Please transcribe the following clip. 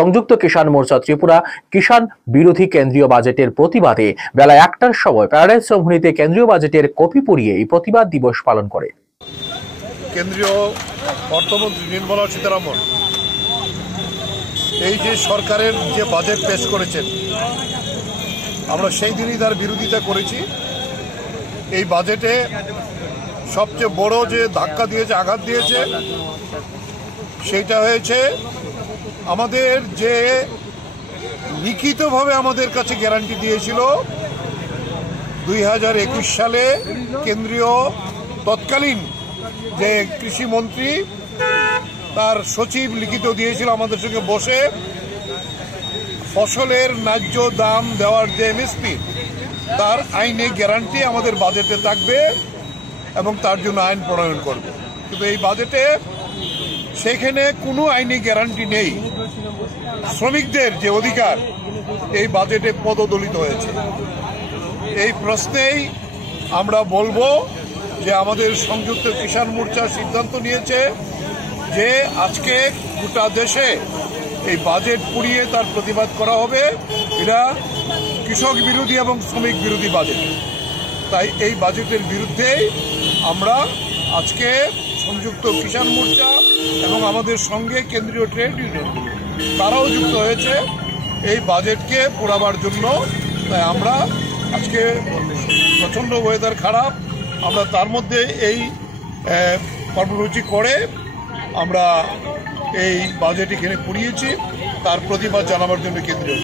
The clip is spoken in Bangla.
সংযুক্ত কিষাণ মোর্চা ত্রিপুরা কিষাণ বিরোধী কেন্দ্রীয় বাজেটের প্রতিবাদে বেলা ১টার সময় প্যারাডাইস চৌমুহনীতে কেন্দ্রীয় বাজেটের কপি পড়িয়ে এই প্রতিবাদ দিবস পালন করে। কেন্দ্রীয় অর্থমন্ত্রী নির্মলা সীতারামন এই যে সরকারের যে বাজেট পেশ করেছেন, আমরা সেই দিনই তার বিরোধিতা করেছি। এই বাজেটে সবচেয়ে বড় যে ধাক্কা দিয়েছে, আঘাত দিয়েছে, সেইটা হয়েছে আমাদের যে লিখিতভাবে আমাদের কাছে গ্যারান্টি দিয়েছিল 2021 সালে কেন্দ্রীয় তৎকালীন যে কৃষিমন্ত্রী, তার সচিব লিখিত দিয়েছিল আমাদের সঙ্গে বসে, ফসলের ন্যায্য দাম দেওয়ার যে এমএসপি, তার আইনে গ্যারান্টি আমাদের বাজেটে থাকবে এবং তার জন্য আইন প্রণয়ন করবে। কিন্তু এই বাজেটে সেখানে কোনো আইনি গ্যারান্টি নেই। শ্রমিকদের যে অধিকার এই বাজেটে পদদলিত হয়েছে। এই প্রশ্নেই আমরা বলবো যে আমাদের সংযুক্ত কিষাণ মোর্চা সিদ্ধান্ত নিয়েছে যে আজকে গোটা দেশে এই বাজেট পুড়িয়ে তার প্রতিবাদ করা হবে। এটা কৃষক বিরোধী এবং শ্রমিক বিরোধী বাজেট। তাই এই বাজেটের বিরুদ্ধেই আমরা আজকে সংযুক্ত কিষাণ মোর্চা এবং আমাদের সঙ্গে কেন্দ্রীয় ট্রেড ইউনিয়ন তারাও যুক্ত হয়েছে এই বাজেটকে পোড়াবার জন্য। তাই আমরা আজকে প্রচণ্ড ওয়েদার খারাপ, আমরা তার মধ্যে এই কর্মসূচি করে আমরা এই বাজেট এখানে পুড়িয়েছি, তার প্রতিবাদ জানাবার জন্য কেন্দ্রীয়